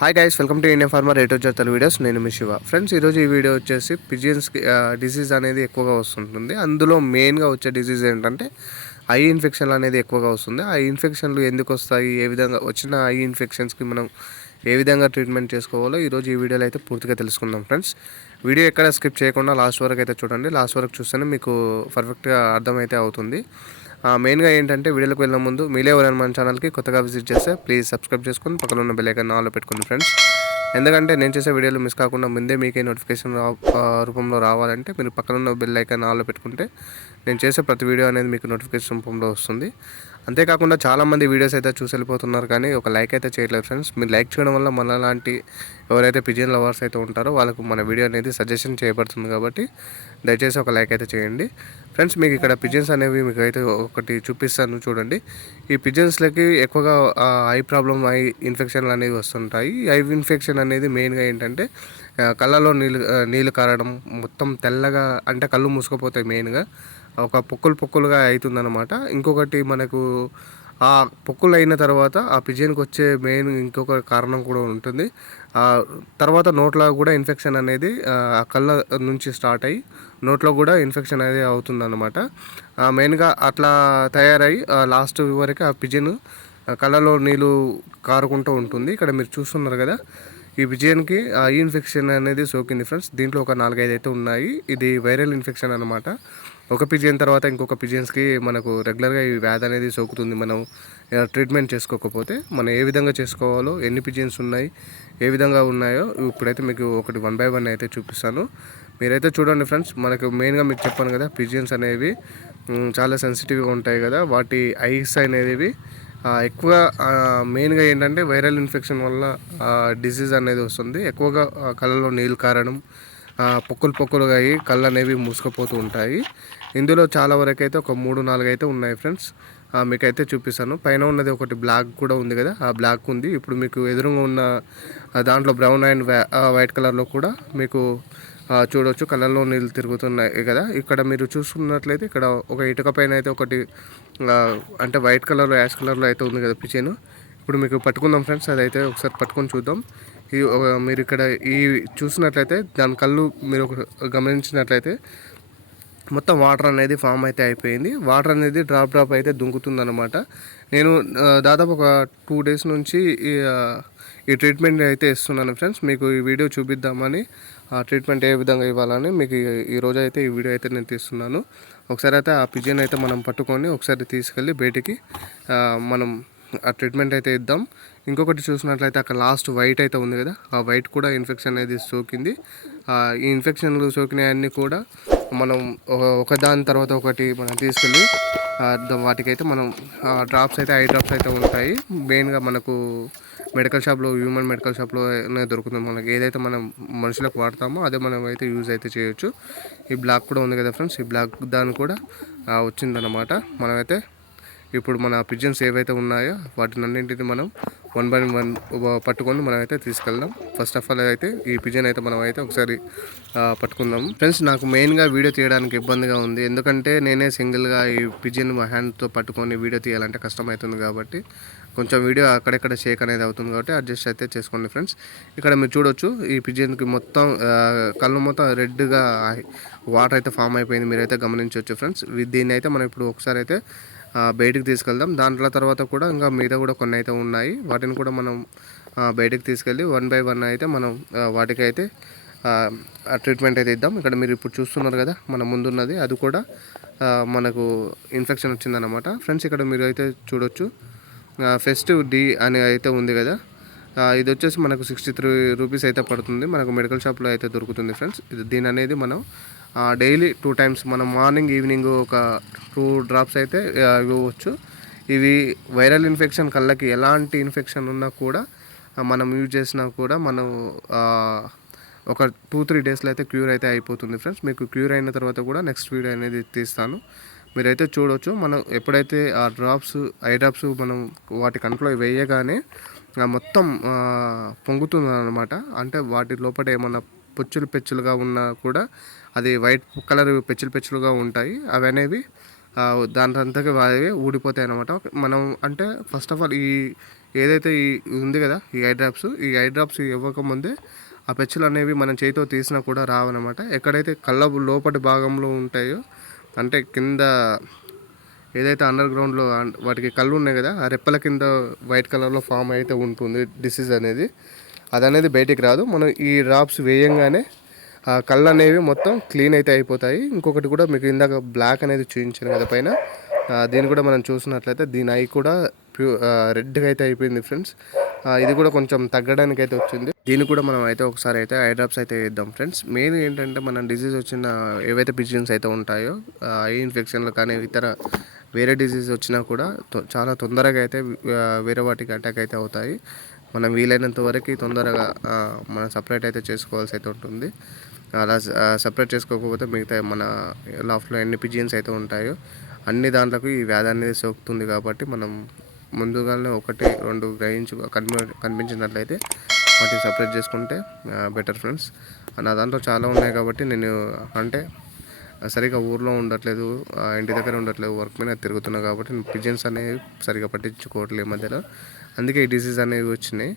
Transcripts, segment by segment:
Hi guys welcome to Indian farmer rate వచ్చే videos నేను మీ శివ. ఫ్రెండ్స్ ఈరోజు ఈ వీడియో వచ్చేసి పిజియన్స్కి డిసీజ్ అనేది ఎక్కువగా వస్తుంటుంది. అందులో మెయిన్గా వచ్చే డిసీజ్ ఏంటంటే ఐ ఇన్ఫెక్షన్లు అనేది ఎక్కువగా వస్తుంది. ఆ ఇన్ఫెక్షన్లు ఎందుకు వస్తాయి? ఏ విధంగా వచ్చిన ఐ ఇన్ఫెక్షన్స్కి మనం ఏ విధంగా ట్రీట్మెంట్ చేసుకోవాలో ఈరోజు ఈ వీడియోలో అయితే పూర్తిగా తెలుసుకుందాం ఫ్రెండ్స్ వీడియో ఎక్కడ స్కిప్ చేయకుండా లాస్ట్ వరకు అయితే చూడండి. లాస్ట్ వరకు చూస్తేనే మీకు పర్ఫెక్ట్గా అర్థమైతే అవుతుంది. మెయిన్గా ఏంటంటే వీడియోకి వెళ్ళిన ముందు మీలే ఎవరైనా మన ఛానల్కి కొత్తగా విజిట్ చేస్తే ప్లీజ్ సబ్స్క్రైబ్ చేసుకొని పక్కన ఉన్న బెల్ ఐకాన్ ఆన్లో ఫ్రెండ్స్ ఎందుకంటే నేను చేసే వీడియోలు మిస్ కాకుండా ముందే మీకే నోటిఫికేషన్ రూపంలో రావాలంటే మీరు పక్కన ఉన్న బెల్ ఐకాన్ పెట్టుకుంటే నేను చేసే ప్రతి వీడియో అనేది మీకు నోటిఫికేషన్ రూపంలో వస్తుంది. అంతేకాకుండా చాలామంది వీడియోస్ అయితే చూసి వెళ్ళిపోతున్నారు కానీ ఒక లైక్ అయితే చేయట్లేదు ఫ్రెండ్స్. మీరు లైక్ చేయడం వల్ల మన లాంటి ఎవరైతే పిజియన్ లవర్స్ అయితే ఉంటారో వాళ్ళకు మన వీడియో అనేది సజెషన్ చేయబడుతుంది కాబట్టి దయచేసి ఒక లైక్ అయితే చేయండి. ఫ్రెండ్స్ మీకు ఇక్కడ పిజన్స్ అనేవి మీకు అయితే ఒకటి చూపిస్తాను చూడండి. ఈ పిజన్స్లకి ఎక్కువగా ఐ ప్రాబ్లం ఐ ఇన్ఫెక్షన్లు అనేవి వస్తుంటాయి. ఐ ఇన్ఫెక్షన్ అనేది మెయిన్గా ఏంటంటే కళ్ళలో నీళ్ళు నీళ్ళు కారడం మొత్తం తెల్లగా అంటే కళ్ళు మూసుకుపోతాయి మెయిన్గా. ఒక పొక్కులు పొక్కులుగా అవుతుందన్నమాట ఇంకొకటి మనకు ఆ పొక్కులు అయిన తర్వాత ఆ పిజియన్కి వచ్చే మెయిన్ ఇంకొక కారణం కూడా ఉంటుంది. తర్వాత నోట్లో కూడా ఇన్ఫెక్షన్ అనేది ఆ కళ్ళ నుంచి స్టార్ట్ అయ్యి నోట్లో కూడా ఇన్ఫెక్షన్ అనేది అవుతుందన్నమాట. మెయిన్గా అట్లా తయారై లాస్ట్ వరకు ఆ పిజిన్ కళ్ళలో నీళ్ళు కారుకుంటూ ఉంటుంది. ఇక్కడ మీరు చూస్తున్నారు కదా ఈ పిజియన్కి ఈ ఇన్ఫెక్షన్ అనేది సోకింది ఫ్రెండ్స్. దీంట్లో ఒక నాలుగైదు అయితే ఉన్నాయి. ఇది వైరల్ ఇన్ఫెక్షన్ అనమాట ఒక పిజియన్ తర్వాత ఇంకొక పిజియన్స్కి మనకు రెగ్యులర్గా ఈ వ్యాధి అనేది సోకుతుంది. మనం ట్రీట్మెంట్ చేసుకోకపోతే మనం ఏ విధంగా చేసుకోవాలో ఎన్ని పిజియన్స్ ఉన్నాయి ఏ విధంగా ఉన్నాయో ఇప్పుడైతే మీకు ఒకటి వన్ బై వన్ అయితే చూపిస్తాను. మీరైతే చూడండి ఫ్రెండ్స్ మనకు మెయిన్గా మీకు చెప్పాను కదా పిజియన్స్ అనేవి చాలా సెన్సిటివ్గా ఉంటాయి కదా. వాటి ఐస్ అనేవి ఎక్కువ మెయిన్గా ఏంటంటే వైరల్ ఇన్ఫెక్షన్ వల్ల డిసీజ్ అనేది వస్తుంది. ఎక్కువగా కళ్ళలో నీళ్ళు కారడం పొక్కులు పొక్కులుగా అయ్యి కళ్ళు అనేవి మూసుకుపోతూ ఉంటాయి. ఇందులో చాలా వరకు అయితే ఒక మూడు నాలుగు అయితే ఉన్నాయి ఫ్రెండ్స్. మీకైతే చూపిస్తాను. పైన ఉన్నది ఒకటి బ్లాక్ కూడా ఉంది కదా ఆ బ్లాక్ ఉంది. ఇప్పుడు మీకు ఎదురుగా ఉన్న దాంట్లో బ్రౌన్ అండ్ వైట్ కలర్లో కూడా మీకు చూడవచ్చు కళ్ళల్లో నీళ్ళు తిరుగుతున్నాయి కదా. ఇక్కడ మీరు చూసుకున్నట్లయితే ఇక్కడ ఒక ఇటుక పైన అయితే ఒకటి అంటే వైట్ కలర్లో యాష్ కలర్లో అయితే ఉంది కదా పిచేను ఇప్పుడు మీకు పట్టుకుందాం ఫ్రెండ్స్. అదైతే ఒకసారి పట్టుకొని చూద్దాం. ఈ మీరు ఇక్కడ ఈ చూసినట్లయితే దాని కళ్ళు మీరు గమనించినట్లయితే మొత్తం వాటర్ అనేది ఫామ్ అయితే అయిపోయింది. వాటర్ అనేది డ్రాప్ డ్రాప్ అయితే దుంకుతుందన్నమాట. నేను దాదాపు ఒక టూ డేస్ నుంచి ఈ ట్రీట్మెంట్ అయితే ఇస్తున్నాను ఫ్రెండ్స్. మీకు ఈ వీడియో చూపిద్దామని ఆ ట్రీట్మెంట్ ఏ విధంగా ఇవ్వాలని మీకు ఈరోజు అయితే ఈ వీడియో అయితే నేను తీస్తున్నాను. ఒకసారి అయితే ఆ పిజన్ అయితే మనం పట్టుకొని ఒకసారి తీసుకెళ్ళి బయటికి మనం ఆ ట్రీట్మెంట్ అయితే ఇద్దాం. ఇంకొకటి చూసినట్లయితే అక్కడ లాస్ట్ వైట్ అయితే ఉంది కదా ఆ వైట్ కూడా ఇన్ఫెక్షన్ అనేది సోకింది. ఈ ఇన్ఫెక్షన్లు సోకినవన్నీ కూడా మనం ఒక దాని తర్వాత ఒకటి మనం తీసుకెళ్ళి వాటికైతే మనం డ్రాప్స్ అయితే ఐ డ్రాప్స్ అయితే ఉంటాయి. మెయిన్గా మనకు మెడికల్ షాప్లో హ్యూమన్ మెడికల్ షాప్లో దొరుకుతుంది మనకి. ఏదైతే మనం మనుషులకు వాడతామో అదే మనం అయితే యూజ్ అయితే చేయొచ్చు. ఈ బ్లాక్ కూడా ఉంది కదా ఫ్రెండ్స్ ఈ బ్లాక్ దాని కూడా వచ్చిందనమాట మనమైతే ఇప్పుడు మన పిజన్స్ ఏవైతే ఉన్నాయో వాటిని అన్నింటిని మనం వన్ బై వన్ పట్టుకొని మనం అయితే తీసుకెళ్దాం. ఫస్ట్ ఆఫ్ ఆల్ అయితే ఈ పిజన్ అయితే మనం అయితే ఒకసారి పట్టుకుందాం. ఫ్రెండ్స్ నాకు మెయిన్గా వీడియో తీయడానికి ఇబ్బందిగా ఉంది. ఎందుకంటే నేనే సింగిల్గా ఈ పిజన్ మా హ్యాండ్తో పట్టుకొని వీడియో తీయాలంటే కష్టమవుతుంది కాబట్టి కొంచెం వీడియో అక్కడెక్కడ షేక్ అనేది అవుతుంది కాబట్టి అడ్జస్ట్ అయితే చేసుకోండి ఫ్రెండ్స్ ఇక్కడ మీరు చూడొచ్చు ఈ పిజన్కి మొత్తం కళ్ళు మొత్తం రెడ్గా వాటర్ అయితే ఫామ్ అయిపోయింది. మీరైతే గమనించవచ్చు ఫ్రెండ్స్ దీన్ని అయితే మనం ఇప్పుడు ఒకసారి అయితే బయటికి తీసుకెళ్దాం. దాంట్లో తర్వాత కూడా ఇంకా మీద కూడా కొన్ని అయితే ఉన్నాయి. వాటిని కూడా మనం బయటికి తీసుకెళ్ళి వన్ బై వన్ అయితే మనం వాటికైతే ట్రీట్మెంట్ అయితే ఇద్దాం. ఇక్కడ మీరు ఇప్పుడు చూస్తున్నారు కదా మన ముందున్నది. అది కూడా మనకు ఇన్ఫెక్షన్ వచ్చిందనమాట ఫ్రెండ్స్ ఇక్కడ మీరు అయితే చూడొచ్చు. ఫెస్టివ్ డి అని అయితే ఉంది కదా. ఇది వచ్చేసి మనకు సిక్స్టీ త్రీ రూపీస్ అయితే పడుతుంది. మనకు మెడికల్ షాప్లో అయితే దొరుకుతుంది ఫ్రెండ్స్. ఇది దీని అనేది మనం డైలీ టూ టైమ్స్ మనం మార్నింగ్ ఈవినింగ్ ఒక టూ డ్రాప్స్ అయితే ఇవ్వచ్చు ఇవి వైరల్ ఇన్ఫెక్షన్ కళ్ళకి ఎలాంటి ఇన్ఫెక్షన్ ఉన్నా కూడా మనం యూజ్ చేసినా కూడా మనం ఒక టూ త్రీ డేస్లో అయితే క్యూర్ అయితే అయిపోతుంది ఫ్రెండ్స్ మీకు క్యూర్ అయిన తర్వాత కూడా నెక్స్ట్ వీడియో అనేది తీస్తాను. మీరైతే చూడవచ్చు మనం ఎప్పుడైతే ఆ డ్రాప్స్ ఐ డ్రాప్స్ మనం వాటి కంట్లో వేయగానే మొత్తం పొంగుతుంది అనమాట అంటే వాటి లోపల ఏమన్నా పొచ్చులు పెచ్చులుగా ఉన్నా కూడా అది వైట్ కలర్ పెచ్చులు పెచ్చులుగా ఉంటాయి. అవి అనేవి దాని అంతగా అవి ఊడిపోతాయి అనమాట మనం అంటే ఫస్ట్ ఆఫ్ ఆల్ ఈ ఏదైతే ఈ ఉంది కదా ఈ ఐ డ్రాప్స్ ఈ ఐ డ్రాప్స్ ఇవ్వకముందే ఆ పెచ్చులు అనేవి మనం చేతితో తీసినా కూడా రావన్నమాట. ఎక్కడైతే కళ్ళ లోపటి భాగంలో ఉంటాయో అంటే కింద ఏదైతే అండర్ గ్రౌండ్లో వాటికి కళ్ళు ఉన్నాయి కదా ఆ రెప్పల కింద వైట్ కలర్లో ఫామ్ అయితే ఉంటుంది డిసీజ్ అనేది. అది అనేది బయటికి రాదు. మనం ఈ డ్రాప్స్ వేయంగానే కళ్ళు అనేవి మొత్తం క్లీన్ అయితే అయిపోతాయి. ఇంకొకటి కూడా మీకు ఇందాక బ్లాక్ అనేది చూపించాను కదా పైన. దీన్ని కూడా మనం చూసినట్లయితే దీని ఐ కూడా ప్యూ రెడ్గా అయితే అయిపోయింది ఫ్రెండ్స్. ఇది కూడా కొంచెం తగ్గడానికి అయితే వచ్చింది. దీన్ని కూడా మనం అయితే ఒకసారి అయితే ఐ డ్రాప్స్ అయితే వేద్దాం ఫ్రెండ్స్. మెయిన్ ఏంటంటే మన డిసీజ్ వచ్చిన ఏవైతే పిజిన్స్ అయితే ఉంటాయో ఐ ఇన్ఫెక్షన్లు కానీ ఇతర వేరే డిసీజ్ వచ్చినా కూడా చాలా తొందరగా అయితే వేరే వాటికి అటాక్ అయితే అవుతాయి. మనం వీలైనంత వరకు తొందరగా మనం సపరేట్ అయితే చేసుకోవాల్సి అయితే ఉంటుంది. అలా సపరేట్ చేసుకోకపోతే మిగతా మన లాఫ్ట్లో ఎన్ని పిజియన్స్ అయితే ఉంటాయో అన్ని దాంట్లకు ఈ వ్యాధి అనేది సోకుతుంది కాబట్టి మనం ముందుగానే ఒకటి రెండు గ్రహించు కనిపి కనిపించినట్లయితే వాటిని సపరేట్ చేసుకుంటే బెటర్ ఫ్రెండ్స్ నా దాంట్లో చాలా ఉన్నాయి కాబట్టి నేను అంటే సరిగా ఊర్లో ఉండట్లేదు ఇంటి దగ్గర ఉండట్లేదు వర్క్ మీద తిరుగుతున్నా కాబట్టి నేను పిజన్స్ అనేవి సరిగా పట్టించుకోవట్లేదు మధ్యలో. అందుకే ఈ డిసీజ్ అనేవి వచ్చినాయి.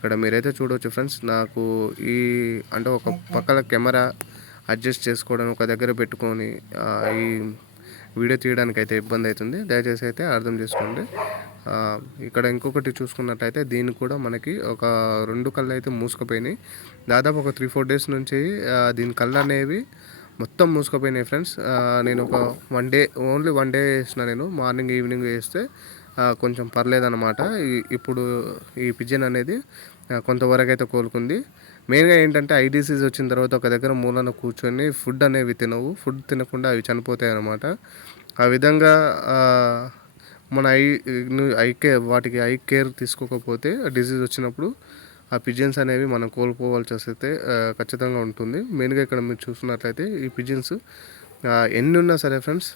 ఇక్కడ మీరైతే చూడవచ్చు ఫ్రెండ్స్ నాకు ఈ అంటే ఒక పక్కన కెమెరా అడ్జస్ట్ చేసుకోవడం ఒక దగ్గర పెట్టుకొని ఈ వీడియో తీయడానికి అయితే ఇబ్బంది అవుతుంది దయచేసి అయితే అర్థం చేసుకోండి. ఇక్కడ ఇంకొకటి చూసుకున్నట్టయితే దీన్ని కూడా మనకి ఒక రెండు కళ్ళు అయితే మూసుకుపోయినాయి. దాదాపు ఒక త్రీ ఫోర్ డేస్ నుంచి దీని కళ్ళు అనేవి మొత్తం మూసుకుపోయినాయి ఫ్రెండ్స్. నేను ఒక one day only one day వేసిన నేను మార్నింగ్ ఈవినింగ్ వేస్తే కొంచెం పర్లేదన్నమాట. ఇప్పుడు ఈ పిజన్ అనేది కొంతవరకు అయితే కోలుకుంది. మెయిన్గా ఏంటంటే ఐ డిసీజ్ వచ్చిన తర్వాత ఒక దగ్గర మూలన కూర్చొని ఫుడ్ అనేవి తినవు. ఫుడ్ తినకుండా అవి చనిపోతాయి అన్నమాట ఆ విధంగా మన ఐ ఐ కేర్ వాటికి ఐ కేర్ తీసుకోకపోతే డిసీజ్ వచ్చినప్పుడు ఆ పిజిన్స్ అనేవి మనం కోల్పోవాల్సి వస్తే ఖచ్చితంగా ఉంటుంది. మెయిన్గా ఇక్కడ మీరు చూస్తున్నట్లయితే ఈ పిజిన్స్ ఎన్ని ఉన్నా సరే ఫ్రెండ్స్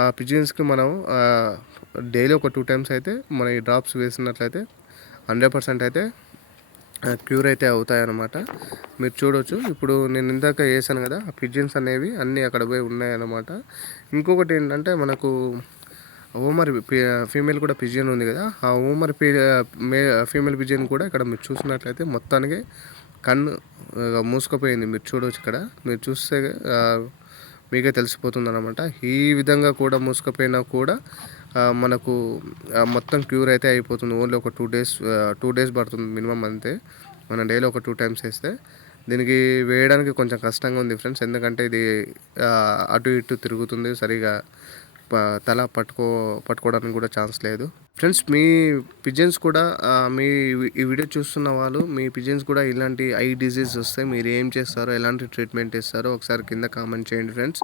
ఆ పిజియన్స్కి మనం డైలీ ఒక టూ టైమ్స్ అయితే మన ఈ డ్రాప్స్ వేసినట్లయితే హండ్రెడ్ పర్సెంట్ అయితే క్యూర్ అయితే అవుతాయన్నమాట. మీరు చూడవచ్చు ఇప్పుడు నేను ఇందాక వేసాను కదా ఆ పిజియన్స్ అనేవి అన్నీ అక్కడ పోయి ఉన్నాయన్నమాట. ఇంకొకటి ఏంటంటే మనకు ఓమర్ ఫీమేల్ కూడా పిజియన్ ఉంది కదా ఆ ఓమర్ మే ఫీమేల్ పిజియన్ కూడా ఇక్కడ మీరు చూసినట్లయితే మొత్తానికి కన్ను మూసుకుపోయింది. మీరు చూడవచ్చు ఇక్కడ. మీరు చూస్తే మీకే తెలిసిపోతుంది అనమాట ఈ విధంగా కూడా మూసుకపోయినా కూడా మనకు మొత్తం క్యూర్ అయితే అయిపోతుంది. ఓన్లీ ఒక టూ డేస్ టూ డేస్ పడుతుంది మినిమం అంతే. మనం డైలీ ఒక టూ టైమ్స్ వేస్తే. దీనికి వేయడానికి కొంచెం కష్టంగా ఉంది ఫ్రెండ్స్. ఎందుకంటే ఇది అటు ఇటు తిరుగుతుంది సరిగా. తల పట్టుకో పట్టుకోవడానికి కూడా ఛాన్స్ లేదు. ఫ్రెండ్స్ మీ పిజన్స్ కూడా మీ ఈ వీడియో చూస్తున్న వాళ్ళు మీ పిజన్స్ కూడా ఇలాంటి ఐ డిసీజ్ వస్తే మీరు ఏం చేస్తారో ఎలాంటి ట్రీట్మెంట్ ఇస్తారో ఒకసారి కింద కామెంట్ చేయండి ఫ్రెండ్స్.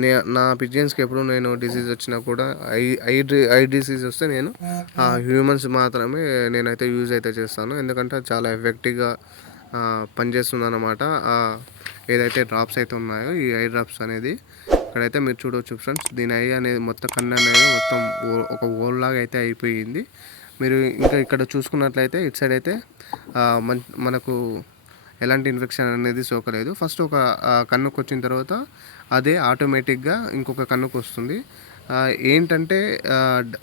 నే నా పిజన్స్కి ఎప్పుడు నేను డిసీజ్ వచ్చినా కూడా ఐ ఐ ఐ డిసీజ్ వస్తే నేను హ్యూమన్స్ మాత్రమే నేనైతే యూజ్ అయితే చేస్తాను. ఎందుకంటే చాలా ఎఫెక్టివ్గా పనిచేస్తుంది అనమాట ఏదైతే డ్రాప్స్ అయితే ఉన్నాయో ఈ ఐ డ్రాప్స్ అనేది ఇక్కడైతే మీరు చూడవచ్చు ఫ్రెండ్స్. దీని ఐ అనేది మొత్తం కన్ను అనేది మొత్తం ఓ- ఒక ఓల్ లాగా అయితే అయిపోయింది. మీరు ఇంకా ఇక్కడ చూసుకున్నట్లయితే ఇటు సైడ్ అయితే మనకు ఎలాంటి ఇన్ఫెక్షన్ అనేది సోకలేదు. ఫస్ట్ ఒక కన్నుకు వచ్చిన తర్వాత అదే ఆటోమేటిక్గా ఇంకొక కన్నుకు వస్తుంది. ఏంటంటే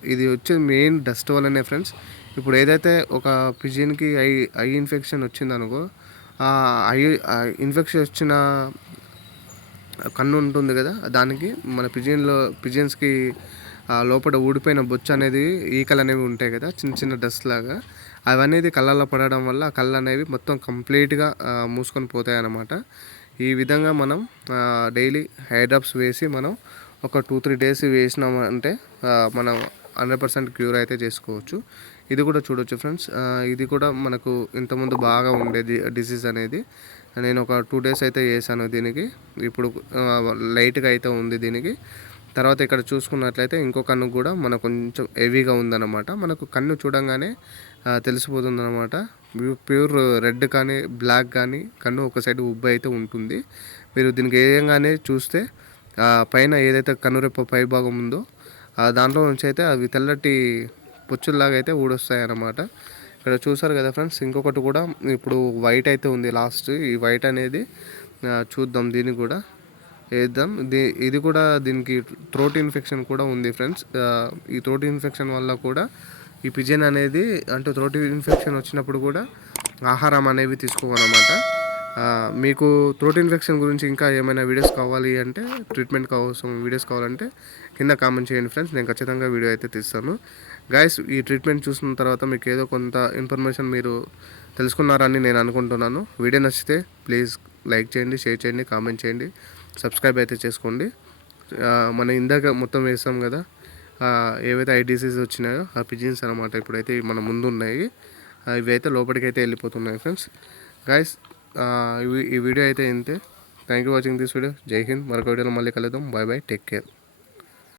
ఇది వచ్చేది మెయిన్ డస్ట్ వల్లనే ఫ్రెండ్స్. ఇప్పుడు ఏదైతే ఒక పిజియన్కి ఐ ఐ ఇన్ఫెక్షన్ వచ్చిందనుకో ఐ ఇన్ఫెక్షన్ వచ్చిన కన్ను ఉంటుంది కదా దానికి మన పిజియన్లో పిజియన్స్కి లోపల ఊడిపోయిన బొచ్చు అనేది ఈకలు అనేవి ఉంటాయి కదా చిన్న చిన్న డస్ట్ లాగా. అవనేది కళ్ళల్లో పడడం వల్ల ఆ కళ్ళు అనేవి మొత్తం కంప్లీట్గా మూసుకొని పోతాయి అన్నమాట. ఈ విధంగా మనం డైలీ హెయిర్ డ్రాప్స్ వేసి మనం ఒక టూ త్రీ డేస్ వేసినామంటే మనం హండ్రెడ్ పర్సెంట్ క్యూర్ అయితే చేసుకోవచ్చు. ఇది కూడా చూడొచ్చు ఫ్రెండ్స్. ఇది కూడా మనకు ఇంతకుముందు బాగా ఉండేది డిసీజ్ అనేది. నేను ఒక టూ డేస్ అయితే వేసాను దీనికి. ఇప్పుడు లైట్గా అయితే ఉంది దీనికి. తర్వాత ఇక్కడ చూసుకున్నట్లయితే ఇంకో కన్ను కూడా మనకు కొంచెం హెవీగా ఉందన్నమాట. మనకు కన్ను చూడంగానే తెలిసిపోతుంది అనమాట ప్యూర్ రెడ్ కానీ బ్లాక్ కానీ కన్ను ఒక సైడ్ ఉబ్బు అయితే ఉంటుంది. మీరు దీనికి వేయంగానే చూస్తే పైన ఏదైతే కనురెప్ప పై భాగం ఉందో దాంట్లో నుంచి అయితే అవి తెల్లటి పొచ్చుల్లాగా అయితే ఊడొస్తాయి అన్నమాట ఇక్కడ చూసారు కదా ఫ్రెండ్స్ ఇంకొకటి కూడా ఇప్పుడు వైట్ అయితే ఉంది లాస్ట్. ఈ వైట్ అనేది చూద్దాం దీన్ని కూడా. వేద్దాం దీ ఇది కూడా దీనికి థ్రోట్ ఇన్ఫెక్షన్ కూడా ఉంది ఫ్రెండ్స్. ఈ థ్రోట్ ఇన్ఫెక్షన్ వల్ల కూడా ఈ పిజన్ అనేది అంటే థ్రోట్ ఇన్ఫెక్షన్ వచ్చినప్పుడు కూడా ఆహారం అనేవి తీసుకోవాలన్నమాట. మీకు థ్రోట్ ఇన్ఫెక్షన్ గురించి ఇంకా ఏమైనా వీడియోస్ కావాలి అంటే ట్రీట్మెంట్ కోసం వీడియోస్ కావాలంటే కింద కామెంట్ చేయండి ఫ్రెండ్స్. నేను ఖచ్చితంగా వీడియో అయితే తీస్తాను. గాయస్ ఈ ట్రీట్మెంట్ చూసిన తర్వాత మీకు ఏదో కొంత ఇన్ఫర్మేషన్ మీరు తెలుసుకున్నారని నేను అనుకుంటున్నాను. వీడియో నచ్చితే ప్లీజ్ లైక్ చేయండి షేర్ చేయండి కామెంట్ చేయండి సబ్స్క్రైబ్ అయితే చేసుకోండి. మనం ఇందాక మొత్తం వేసాం కదా. ఏవైతే ఐ డిసీజ్ వచ్చినాయో ఆ పిజిన్స్ అనమాట ఇప్పుడైతే మన ముందు ఉన్నాయి ఇవైతే ఇవి అయితే వెళ్ళిపోతున్నాయి ఫ్రెండ్స్ గాయస్ ఈ వీడియో అయితే ఇంతే. Thank you watching this video జై హింద్ మరొక వీడియోలో మళ్ళీ కలుద్దాం. Bye bye take care